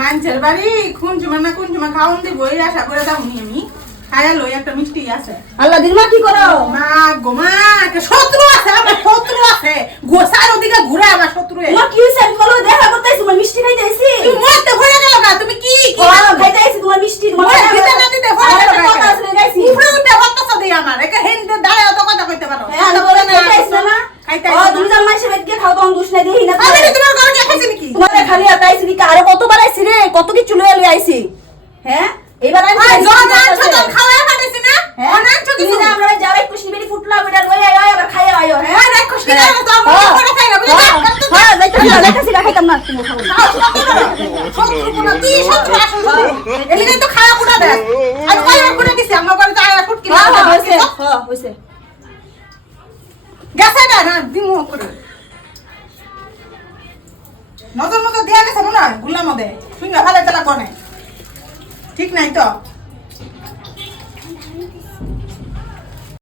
মানুষের বাড়ি কোন জমা খাওয়ান দিব এই আশা করে যাবনি আমি খাইয়া লই একটা মিষ্টি আছে। আল্লাহ দিনমা কি করো? মা গো মা একটা শত্রু আছে, আমার শত্রু আছে, গোসার ওদিকে ঘুরে আমার শত্রু। তোমার কি হইছে? আমি কলো দেখা করতেছি, তোমার মিষ্টি খাইতে আইছি। তুমি মরতে হয়ে গেল না, তুমি কি খাইতে আইছি তোমার মিষ্টি। তোমার দিতে না দিতে হয়ে গেল না, কথা আছে গাইছি। উপরে উঠে হত্যা দেই আমার একে হেনতে দাঁড়ায় অত কথা কইতে পারো। হ্যাঁ আমি বলে খাইতে আইছি না। খাইতে ও তুমি জান মাইছে বেদ কে খাও তো দুষ নাই দেই না। আমি তোমার ঘরে গিয়ে খাইছি নাকি? তোমার খালি আইছি নাকি? আরে কতবার আইছি রে, কত কিছু লয়ে লই আইছি। হ্যাঁ এবার আমি জল খাওয়া পাঠাইছি না অনেক কিছু তুমি না আমরা যাবে খুশি বেরি ফুটলা বেটা লয়ে আইও এবার খাইয়া আইও। হ্যাঁ দেখ খুশি না তো আমরা খাই না বুঝলি? হ্যাঁ যাইতাছি রাখাইতাম না তুমি খাও। শত্রু কোন তুই শত্রু আসল এলিগে তো খাওয়া পুরা দেখ আমি কয়বার করে দিছি আমরা করে যায় ফুটকি না হইছে হ্যাঁ হইছে গেছে না দিমু করে নজর মতো দেয়া গেছে মনে হয় গুলার মধ্যে ফিঙ্গা ভালো চালা কোনে ঠিক নাই তো